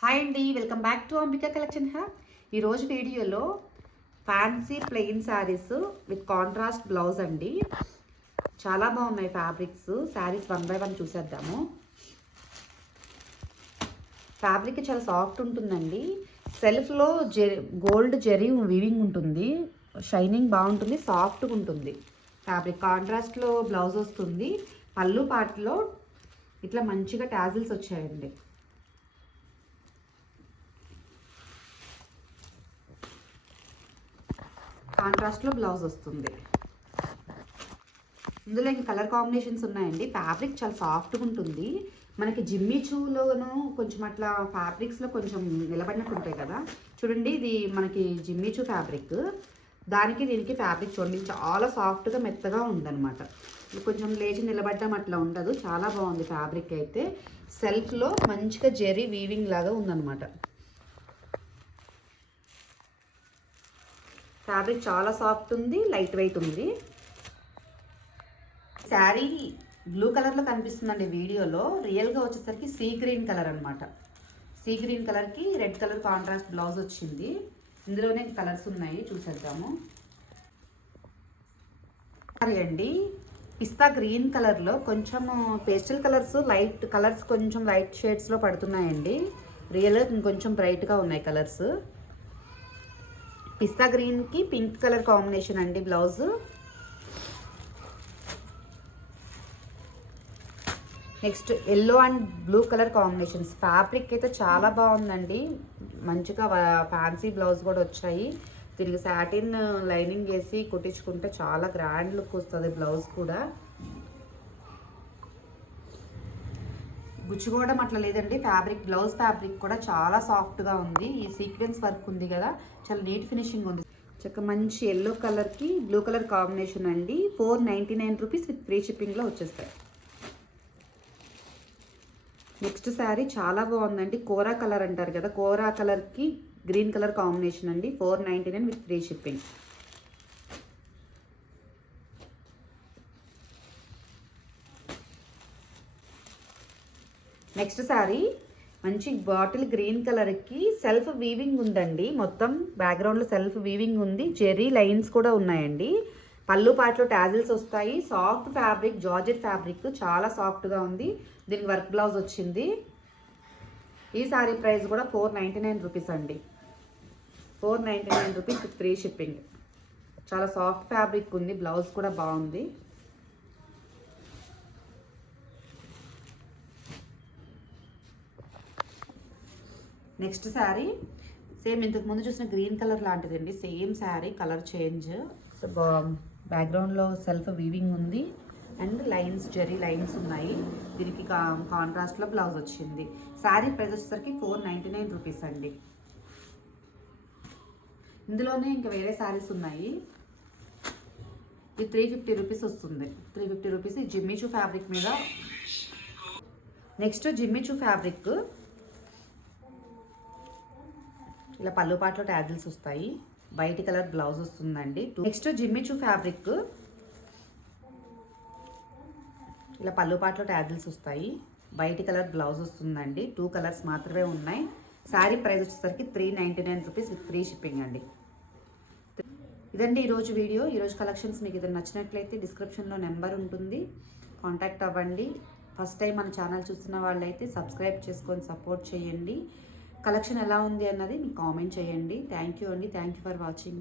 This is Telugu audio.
హాయ్ అండి, welcome back to Ambika collection హ్యాప్. ఈరోజు వీడియోలో fancy plain saris with contrast blouse అండి. చాలా బాగున్నాయి ఫ్యాబ్రిక్స్. శారీస్ 1 by 1 చూసేద్దాము. ఫ్యాబ్రిక్ చాలా సాఫ్ట్ ఉంటుందండి. సెల్ఫ్లో గోల్డ్ జెరీ వీవింగ్ ఉంటుంది. షైనింగ్ బాగుంటుంది, సాఫ్ట్గా ఉంటుంది. ఫ్యాబ్రిక్ కాంట్రాస్ట్లో బ్లౌజ్ వస్తుంది. పళ్ళు పార్ట్లో ఇట్లా మంచిగా టాజిల్స్ వచ్చాయండి. కాంట్రాస్ట్లో బ్లౌజ్ వస్తుంది. ఇందులో ఇంకా కలర్ కాంబినేషన్స్ ఉన్నాయండి. ఫ్యాబ్రిక్ చాలా సాఫ్ట్గా ఉంటుంది. మనకి జిమ్మి చూలోను కొంచెం అట్లా ఫ్యాబ్రిక్స్లో కొంచెం నిలబడినట్టు ఉంటాయి కదా. చూడండి, ఇది మనకి జిమ్మి చూ ఫ్యాబ్రిక్. దానికి దీనికి ఫ్యాబ్రిక్ చూడండి, చాలా సాఫ్ట్గా మెత్తగా ఉందన్నమాట. కొంచెం లేచి నిలబడడం అట్లా ఉండదు. చాలా బాగుంది ఫ్యాబ్రిక్ అయితే. సెల్ఫ్లో మంచిగా జెరీ వీవింగ్ లాగా ఉందన్నమాట. ఫ్యాబ్రిక్ చాలా సాఫ్ట్ ఉంది, లైట్ వెయిట్ ఉంది. శారీ బ్లూ కలర్లో కనిపిస్తుందండి వీడియోలో. రియల్గా వచ్చేసరికి సీ గ్రీన్ కలర్ అనమాట. సీ గ్రీన్ కలర్కి రెడ్ కలర్ కాంట్రాస్ట్ బ్లౌజ్ వచ్చింది. ఇందులోనే కలర్స్ ఉన్నాయి, చూసేద్దాము. సారీ అండి, పిస్తా గ్రీన్ కలర్లో కొంచెం పేస్టల్ కలర్స్, లైట్ కలర్స్ కొంచెం లైట్ షేడ్స్లో పడుతున్నాయండి. రియల్గా ఇంకొంచెం బ్రైట్గా ఉన్నాయి కలర్స్. పిస్తా గ్రీన్కి పింక్ కలర్ కాంబినేషన్ అండి blouse. Next yellow and blue colour combinations. Fabric అయితే చాలా బాగుందండి. మంచిగా ఫ్యాన్సీ బ్లౌజ్ కూడా వచ్చాయి. దీనికి సాటిన్ లైనింగ్ వేసి కుట్టించుకుంటే చాలా గ్రాండ్ లుక్ వస్తుంది బ్లౌజ్ కూడా. గుచ్చుకోవడం అట్లా లేదండి. ఫ్యాబ్రిక్ బ్లౌజ్ ఫ్యాబ్రిక్ కూడా చాలా సాఫ్ట్గా ఉంది. ఈ సీక్వెన్స్ వర్క్ ఉంది కదా, చాలా నీట్ ఫినిషింగ్ ఉంది. చక్క మంచి ఎల్లో కలర్కి బ్లూ కలర్ కాంబినేషన్ అండి. 499 రూపీస్ విత్ ఫ్రీ షిప్పింగ్లో వచ్చేస్తాయి. నెక్స్ట్ శారీ చాలా బాగుందండి. కోరా కలర్ అంటారు కదా, కోరా కలర్కి గ్రీన్ కలర్ కాంబినేషన్ అండి. 499 with free shipping. Next sari మంచి బాటిల్ గ్రీన్ కలర్కి సెల్ఫ్ వీవింగ్ ఉందండి. మొత్తం బ్యాక్గ్రౌండ్లో సెల్ఫ్ వీవింగ్ ఉంది. జెరీ లైన్స్ కూడా ఉన్నాయండి. పళ్ళు పాటలో టాజిల్స్ వస్తాయి. సాఫ్ట్ ఫ్యాబ్రిక్, జార్జెట్ ఫ్యాబ్రిక్ చాలా సాఫ్ట్గా ఉంది. దీనికి వర్క్ బ్లౌజ్ వచ్చింది. ఈ శారీ ప్రైస్ కూడా 499 రూపీస్ అండి. 499 రూపీస్ విత్ ఫ్రీ షిప్పింగ్. చాలా సాఫ్ట్ ఫ్యాబ్రిక్ ఉంది. బ్లౌజ్ కూడా బాగుంది. నెక్స్ట్ శారీ సేమ్ ఇంతకు ముందు చూసిన గ్రీన్ కలర్ లాంటిదండి. Same sari, colour change. So బ్యాక్గ్రౌండ్లో సెల్ఫ్ వీవింగ్ ఉంది అండ్ లైన్స్, జెరీ లైన్స్ ఉన్నాయి. దీనికి కాంట్రాస్ట్లో బ్లౌజ్ వచ్చింది. శారీ ప్రైస్ వచ్చేసరికి 499 రూపీస్ అండి. ఇందులోనే ఇంకా వేరే శారీస్ ఉన్నాయి. ఇది 350 రూపీస్ వస్తుంది. 350 రూపీస్. ఈ జిమ్మిచూ ఫ్యాబ్రిక్ మీద. నెక్స్ట్ జిమ్మిచూ ఫ్యాబ్రిక్ ఇలా పళ్ళు పాటలో టాజిల్స్ వస్తాయి. వైట్ కలర్ బ్లౌజ్ వస్తుందండి. నెక్స్ట్ జిమ్మిచూ ఫ్యాబ్రిక్ ఇలా పళ్ళు పాటలో టాజిల్స్ వస్తాయి. వైట్ కలర్ బ్లౌజ్ వస్తుందండి. 2 కలర్స్ మాత్రమే ఉన్నాయి. శారీ ప్రైస్ వచ్చేసరికి 399 రూపీస్ విత్ ఫ్రీ షిప్పింగ్ అండి. ఇదండి ఈరోజు వీడియో. ఈరోజు కలెక్షన్స్ మీకు ఏదైనా నచ్చినట్లయితే డిస్క్రిప్షన్లో నెంబర్ ఉంటుంది, కాంటాక్ట్ అవ్వండి. ఫస్ట్ టైం మన ఛానల్ చూస్తున్న వాళ్ళైతే సబ్స్క్రైబ్ చేసుకొని సపోర్ట్ చేయండి. కలెక్షన్ ఎలా ఉంది అన్నది మీకు కామెంట్ చేయండి. థ్యాంక్ యూ అండి. Thank you for watching.